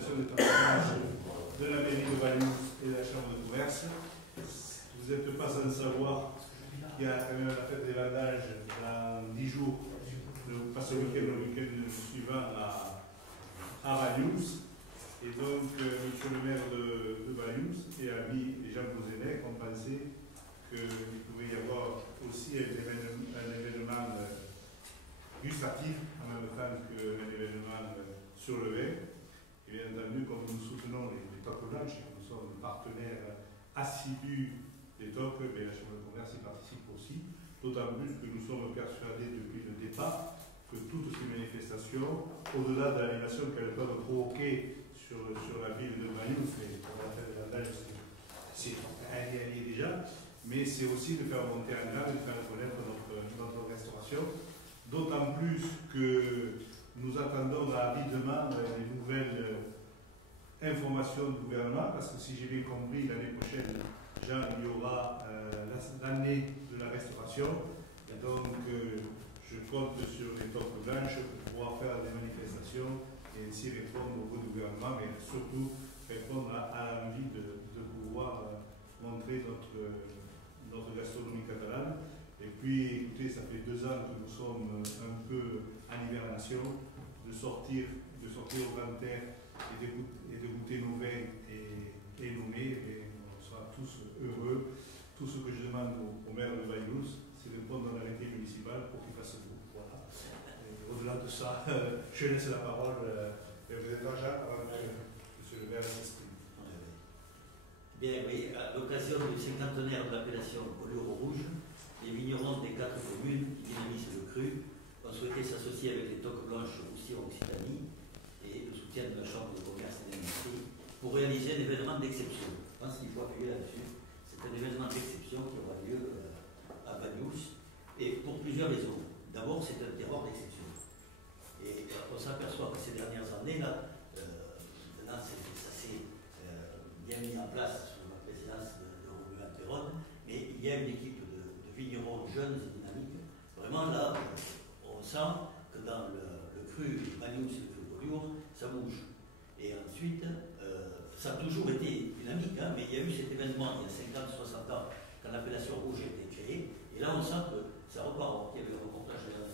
l'organisation des partenaires de la mairie de Valence et de la chambre de commerce. Vous n'êtes pas sans savoir qu'il y a quand même la fête des vendanges dans 10 jours, pas ce week-end, le week-end suivant à Valence. Et donc, monsieur le maire de Valence et ami Jean Bouzenet ont pensé qu'il pouvait y avoir aussi un événement gustatif en même temps qu'un événement sur le vin. Et bien entendu, comme nous soutenons les Toques Blanches et que nous sommes partenaires assidus des Toques, la Chambre de commerce y participe aussi, d'autant plus que nous sommes persuadés depuis le départ que toutes ces manifestations, au-delà de l'animation qu'elles peuvent provoquer sur la ville de Valence, mais pour la fête de la Vendage, elle y est déjà, mais c'est aussi de faire monter en grade, de faire connaître notre restauration, d'autant plus que nous attendons avidement les nouvelles informations du gouvernement, parce que si j'ai bien compris, l'année prochaine, Jean, il y aura l'année de la restauration, et donc je compte sur les Toques Blanches pour pouvoir faire des manifestations et ainsi répondre au goût du gouvernement, mais surtout répondre à l'envie de pouvoir montrer notre gastronomie catalane. Et puis, écoutez, ça fait 2 ans que nous sommes un peu en hibernation, de sortir au grand air et de goûter nos vins et nos mets, et on sera tous heureux. Tout ce que je demande au maire de Valence, c'est de prendre un arrêté municipal pour qu'il fasse beau. Voilà. Au-delà de ça, je laisse la parole au président Jacques avant que M. le maire s'exprime. Bien, oui, à l'occasion du cinquantenaire de l'appellation Collioure Rouge, les vignerons des 4 communes qui dynamisent le cru ont souhaité s'associer avec les Toques Blanches aussi en Occitanie et le soutien de la Chambre de commerce et d'industrie pour réaliser un événement d'exception. Je pense qu'il faut appuyer là-dessus. C'est un événement d'exception qui aura lieu à Valence et pour plusieurs raisons. D'abord, c'est un terroir d'exception. Et on s'aperçoit que ces dernières années, là, ça s'est bien mis en place sous la présidence de Romuald Perron, mais il y a une équipe de vignerons jeunes et dynamiques. Vraiment, là, on sent que dans le cru Valence et le cru Collioure, ça bouge. Et ensuite, ça a toujours été dynamique, hein, mais il y a eu cet événement il y a 50, 60 ans, quand l'appellation rouge a été créée, et là on sent que ça repart. Il y avait un reportage de la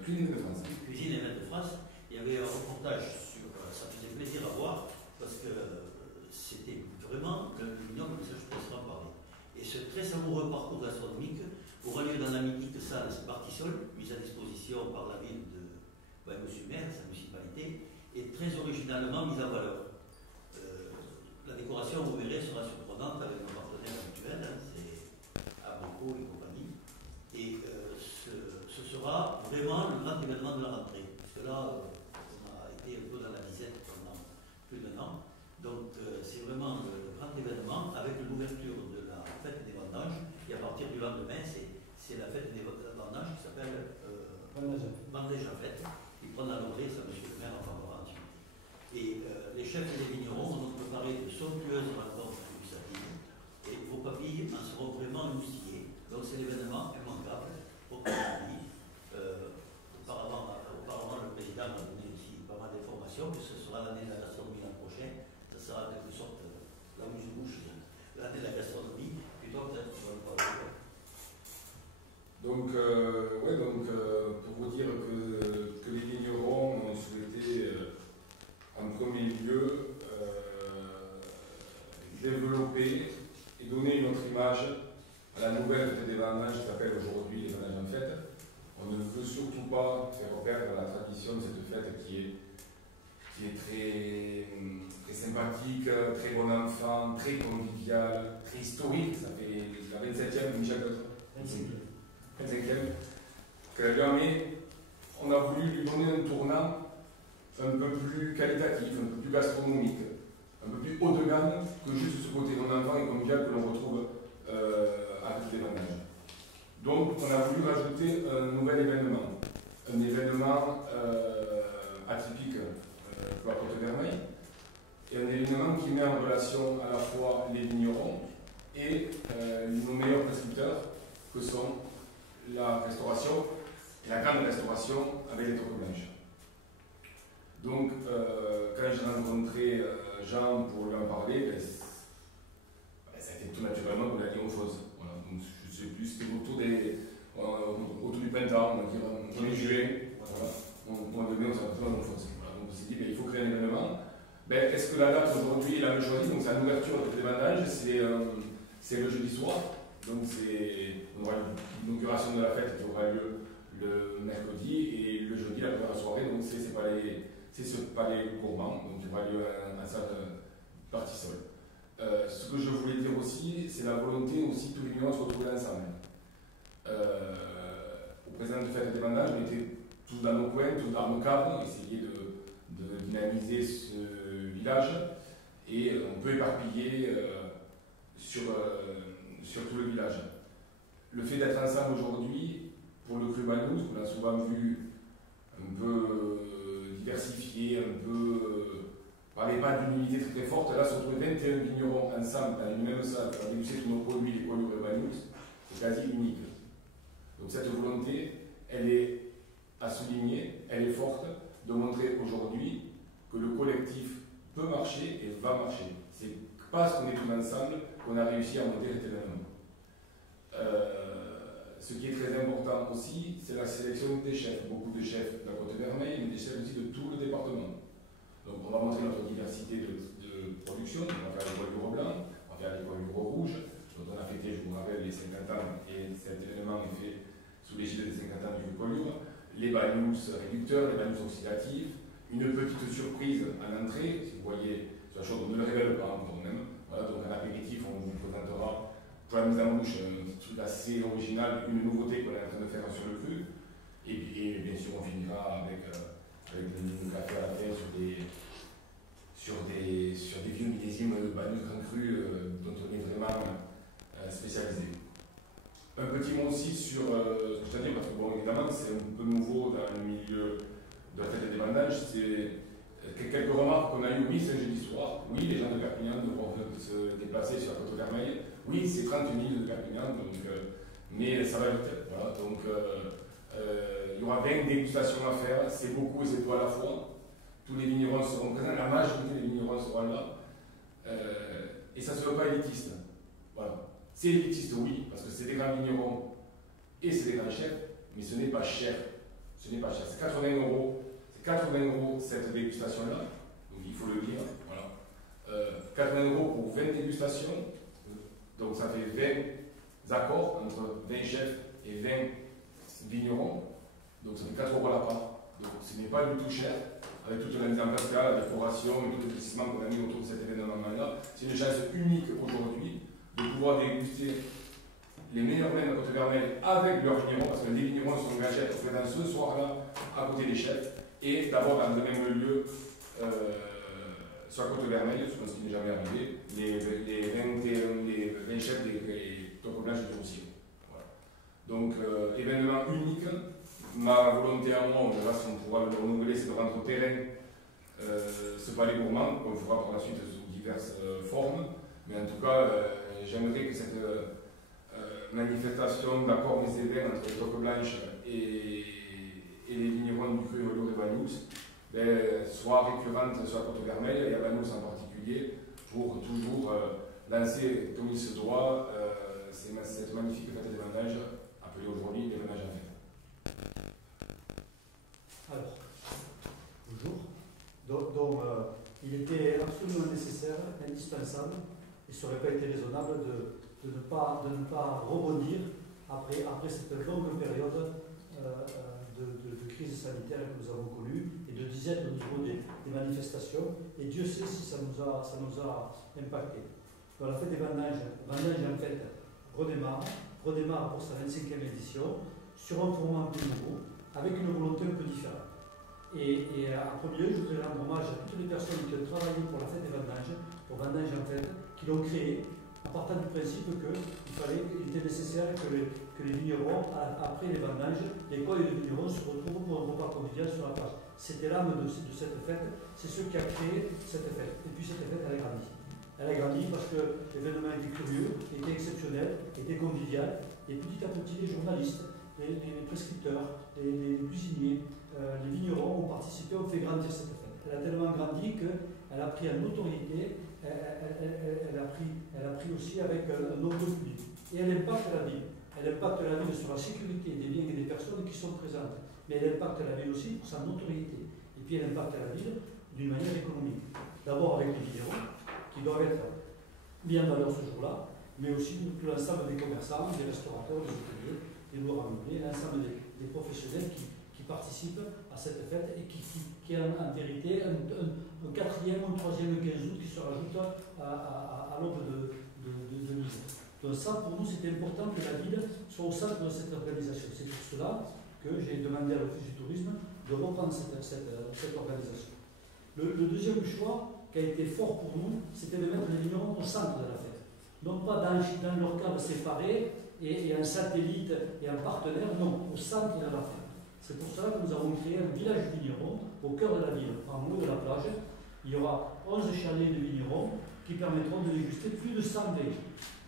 Cuisine de France. Cuisine et Vins de France. Il y avait un reportage sur. Ça faisait plaisir à voir, parce que c'était vraiment le vignoble, ça je pourrais en parler. Et ce très savoureux parcours gastronomique aura lieu dans la mythique salle Bartisol, mise à disposition par la ville de Monsieur le maire, sa municipalité, et très originalement mise en valeur. La décoration, vous verrez, sera surprenante avec nos partenaires habituels, hein, c'est Amanco et compagnie. Et ce sera vraiment le grand événement de la rentrée. Parce que là, on a été un peu dans la disette pendant plus d'1 an. Donc c'est vraiment le grand événement avec l'ouverture de la fête des vendanges. Et à partir du lendemain, c'est la fête des vendanges qui s'appelle Vendange en fête. Qui prend la laurier, ça monsieur le maire en parlera ensuite. Et les chefs et les vignerons ont préparé de somptueuses rencontres gustatives et vos papilles en seront vraiment moustillées. Donc c'est l'événement immanquable pour tout le pays. Auparavant, le président m'a donné aussi pas mal d'informations que ce sera l'année de la gastronomie l'an prochain. Ça sera en quelque sorte la mouche-bouche, l'année de la gastronomie. Puis toi, peut-être, tu vas me parler. Donc, pour vous dire que les vignerons ont souhaité, en premier lieu, développer et donner une autre image à la nouvelle fête des vendanges qui s'appelle aujourd'hui les vendanges en fête. On ne veut surtout pas faire perdre la tradition de cette fête qui est très, très sympathique, très bon enfant, très conviviale, très historique. Ça fait la 27e de Michel Cotte. 25e, mais on a voulu lui donner un tournant un peu plus qualitatif, un peu plus gastronomique, un peu plus haut de gamme que juste ce côté non-enfant et convivial que l'on retrouve avec les vendanges. Donc on a voulu rajouter un nouvel événement, un événement atypique pour la Côte-Vermeille, et un événement qui met en relation à la fois les vignerons et nos meilleurs prescripteurs que sont la restauration, et la grande restauration avec les Toques Blanches. Donc, quand j'ai rencontré Jean pour lui en parler, ça a été tout naturellement de la Limonfausse. Voilà. Donc, je ne sais plus, c'était autour du printemps, on va dire, en juillet. Voilà. On a donné, on s'est retrouvé à Limonfausse. Voilà. Donc, on s'est dit, il faut créer un événement. Est-ce que la date aujourd'hui, il a même choisi, donc c'est l'ouverture des vendanges, c'est le jeudi soir. Donc, on aura l'inauguration de la fête qui aura lieu le mercredi et le jeudi, la première soirée. Donc, c'est ce palais gourmand, donc qui aura lieu à salle Partisol. Ce que je voulais dire aussi, c'est la volonté aussi tous les millions de se retrouver ensemble. Au présent de fête des vendanges, on était tous dans nos coins, tous dans nos caves, essayer de dynamiser ce village et on peut éparpiller sur tout le village. Le fait d'être ensemble aujourd'hui, pour le cru Banous, qu'on a souvent vu un peu diversifié, un peu parlait pas d'une unité très forte, là se retrouver 21 vignerons ensemble dans une même salle pour déguster tous nos produits, les poilures de Banous, c'est quasi unique. Donc cette volonté, elle est à souligner, elle est forte, de montrer aujourd'hui que le collectif peut marcher et va marcher. C'est parce qu'on est tous ensemble qu'on a réussi à monter cet événement. Ce qui est très important aussi, c'est la sélection des chefs. Beaucoup de chefs de la Côte-Vermeille, mais des chefs aussi de tout le département. Donc on va montrer notre diversité de production. On va faire les poilures blancs, on va faire les poilures rouges, dont on a fêté, je vous rappelle, les 50 ans, et cet événement est fait sous l'égide des 50 ans du poilure. Les Banous réducteurs, les Banous oxydatifs, une petite surprise à l'entrée, si vous voyez, c'est la chose, on ne le révèle pas encore même. Voilà, donc en apéritif, on vous présentera pour la mise en bouche un truc assez original, une nouveauté qu'on est en train de faire sur le cru. Et bien sûr, on finira avec le café à la fin sur des vieux millésimes de Banous Grand Cru dont on est vraiment spécialisé. Un petit mot aussi sur ce que je veux dire, parce que bon, évidemment, c'est un peu nouveau dans le milieu de la fête des vendanges. C'est quelques remarques qu'on a eues. Oui, c'est un jeudi soir. Oui, les gens de Perpignan devront se déplacer sur la Côte-Vermeille. Oui, c'est 30 minutes de Perpignan, donc, mais ça va vite. Voilà, donc, il y aura 20 dégustations à faire. C'est beaucoup et c'est peu à la fois. Tous les vignerons seront présents. La majorité des vignerons seront là. Et ça ne se veut pas élitiste. Voilà. C'est élitiste, oui, parce que c'est des grands vignerons et c'est des grands chefs, mais ce n'est pas cher. Ce n'est pas cher. C'est 80 €. C'est 80 € cette dégustation-là, donc il faut le dire. Voilà. 80 € pour 20 dégustations, donc ça fait 20 accords entre 20 chefs et 20 vignerons, donc ça fait 4 € la part. Donc ce n'est pas du tout cher, avec toute la mise en place, la décoration et tout l'investissement qu'on a mis autour de cet événement-là. C'est une chance unique aujourd'hui de pouvoir déguster les meilleurs vins de la Côte-Vermeille avec leurs vignerons, parce que les vignerons sont engagés à être présents ce soir-là à côté des chefs, et d'abord dans le même lieu sur la Côte-Vermeille, ce qui n'est jamais arrivé, les 20 chefs des Tocques Blanches de Roussillon. Voilà. Donc, événement unique. Ma volonté à moi, on verra si on pourra le renouveler, c'est de rendre au terrain ce palais gourmand, qu'on fera par la suite sous diverses formes. Mais en tout cas, j'aimerais que cette manifestation d'accord des événements entre les Tocques Blanches et les vignerons du cru Velours et Banous soit récurrente sur la Côte-Vermeille et à Banous en particulier, pour toujours lancer comme il se doit cette magnifique fête des vendanges, appelée aujourd'hui les vendanges en fête. Alors, bonjour. Donc il était absolument nécessaire, indispensable, et ça n'aurait pas été raisonnable de ne pas rebondir après cette longue période de crise sanitaire que nous avons connue et de disette au niveau des manifestations. Et Dieu sait si ça nous a impacté. Donc la fête des vendanges en fait redémarre pour sa 25e édition sur un format un peu nouveau, avec une volonté un peu différente. Et en premier lieu, je voudrais rendre hommage à toutes les personnes qui ont travaillé pour la fête des vendanges, pour Vendanges en fête, qui l'ont créée, en partant du principe qu'il était nécessaire que les vignerons, après les vendanges, les cols et les vignerons se retrouvent pour un repas convivial sur la plage. C'était l'âme de cette fête, c'est ce qui a créé cette fête. Et puis cette fête, elle a grandi. Elle a grandi parce que l'événement était curieux, était exceptionnel, était convivial, et petit à petit, les journalistes, les prescripteurs, les cuisiniers, les vignerons ont participé, ont fait grandir cette fête. Elle a tellement grandi qu'elle a pris en notoriété, elle a pris aussi avec un nombre public. Et elle impacte la ville. Elle impacte la ville sur la sécurité des biens et des personnes qui sont présentes. Mais elle impacte la ville aussi pour sa notoriété. Et puis elle impacte la ville d'une manière économique. D'abord avec les vignerons, qui doivent être mis en valeur ce jour-là, mais aussi tout l'ensemble des commerçants, des restaurateurs, des hôteliers, des loueurs à meubler, l'ensemble des professionnels qui participent à cette fête et qui a en vérité un quatrième ou un troisième 15 août qui se rajoute à l'aube de l'hiver. Donc ça, pour nous, c'était important que la ville soit au centre de cette organisation. C'est pour cela que j'ai demandé à l'Office du tourisme de reprendre cette organisation. Le deuxième choix qui a été fort pour nous, c'était de mettre les vignerons au centre de la fête. Non pas dans leur cadre séparé et un satellite et un partenaire, non, au centre de la fête. C'est pour cela que nous avons créé un village vigneron au cœur de la ville, en haut de la plage. Il y aura 11 chalets de vignerons qui permettront de déguster plus de 100 vins.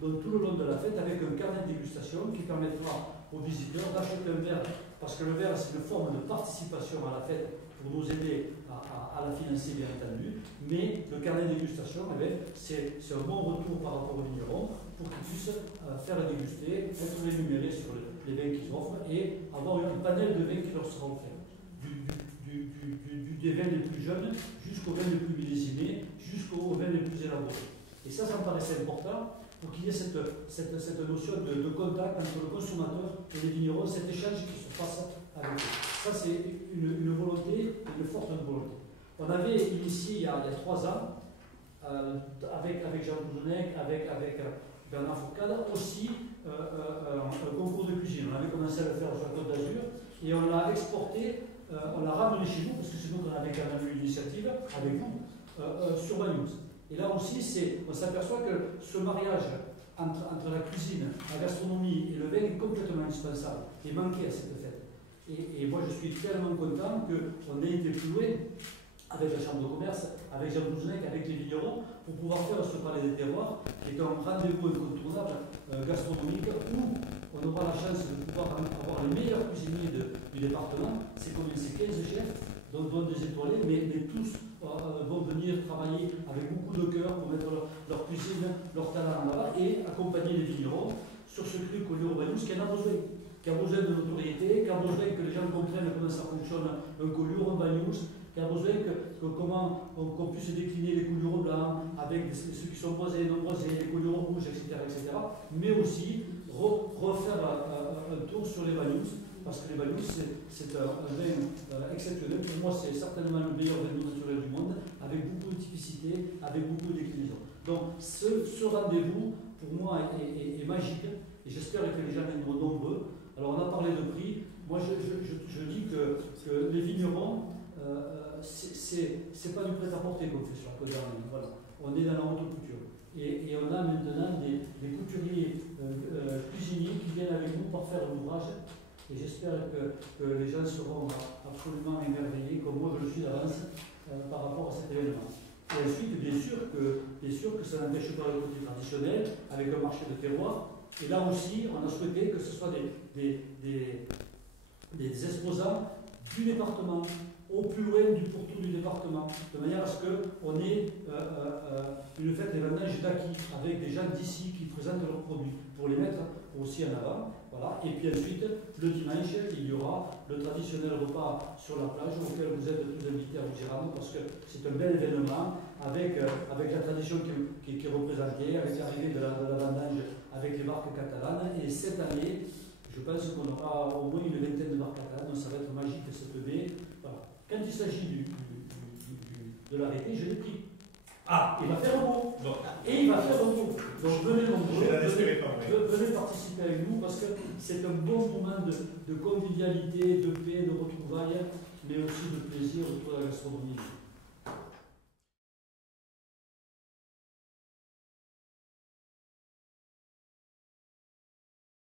Donc tout le long de la fête, avec un carnet de dégustation qui permettra aux visiteurs d'acheter un verre, parce que le verre c'est une forme de participation à la fête pour nous aider à la financer bien entendu, mais le carnet de dégustation, c'est un bon retour par rapport aux vignerons pour qu'ils puissent faire déguster, être rémunérés sur les vins qu'ils offrent et avoir un panel de vins qui leur sera offert. Des vins les plus jeunes jusqu'aux vins les plus millésimés, jusqu'aux vins les plus élaborés. Et ça me paraissait important pour qu'il y ait cette notion de contact entre le consommateur et les vignerons, cet échange qui se passe avec eux. Ça, c'est une volonté, une forte volonté. On avait initié il y a 3 ans, avec Jean Bouzonnec, avec Bernard Fourcade, aussi un concours de cuisine. On avait commencé à le faire sur la Côte d'Azur et on l'a exporté, on l'a ramené chez nous, parce que c'est nous qu'on avait quand même eu l'initiative, avec vous, sur Bagnols. Et là aussi, on s'aperçoit que ce mariage entre la cuisine, la gastronomie et le vin est complètement indispensable et manqué à cette fête. Et moi, je suis tellement content qu'on ait été plus loin avec la Chambre de commerce, avec Jean Bouzonnec, avec les vignerons, pour pouvoir faire ce palais des terroirs, qui est un rendez-vous incontournable gastronomique, où on aura la chance de pouvoir avoir les meilleurs cuisiniers du département. C'est comme ces 15 chefs, dont des étoilés, mais tous vont venir travailler avec beaucoup de cœur pour mettre leur cuisine, leur talent en avant et accompagner les vignerons sur ce cru collé au Bagnols qui en a besoin. Qui a besoin de notoriété, qui a besoin que les gens comprennent comment ça fonctionne un collioure, un Bagnols, qui a besoin comment qu'on puisse décliner les collioures blancs avec ceux qui sont boisés, non boisés, les collioures rouges, etc., mais aussi refaire un tour sur les Bagnols, parce que les Bagnols, c'est un vin exceptionnel. Pour moi, c'est certainement le meilleur vin naturel du monde, avec beaucoup de typicité, avec beaucoup de déclinaison. Donc, ce rendez-vous, pour moi, est magique, et j'espère que les gens viendront nombreux. Alors, on a parlé de prix. Moi, je dis que les vignerons, c'est pas du prêt-à-porter qu'on fait sur la Côte d'Armor. Voilà. On est dans la haute couture. Et on a maintenant des couturiers cuisiniers qui viennent avec nous pour faire l'ouvrage. Et j'espère que les gens seront absolument émerveillés, comme moi je le suis d'avance, par rapport à cet événement. Et ensuite, bien sûr que ça n'empêche pas le côté traditionnel, avec un marché de terroir. Et là aussi, on a souhaité que ce soit des exposants du département, au plus loin du pourtour du département, de manière à ce qu'on ait une fête des vendanges d'acquis, avec des gens d'ici qui présentent leurs produits, pour les mettre aussi en avant. Voilà. Et puis ensuite, le dimanche, il y aura le traditionnel repas sur la plage, auquel vous êtes tous invités à vous y rendre, parce que c'est un bel événement, avec la tradition qui est représentée, avec l'arrivée de la vendange avec les barques catalanes. Et cette année, je pense qu'on aura au moins une vingtaine de barques catalanes, donc ça va être magique cette baie. Voilà. Quand il s'agit de l'arrêté, je l'ai pris. Ah, il va faire beau. Bon. Et il va faire beau. Donc venez nombreux, venez participer avec nous, parce que c'est un bon moment de convivialité, de paix, de retrouvailles, mais aussi de plaisir autour de la gastronomie.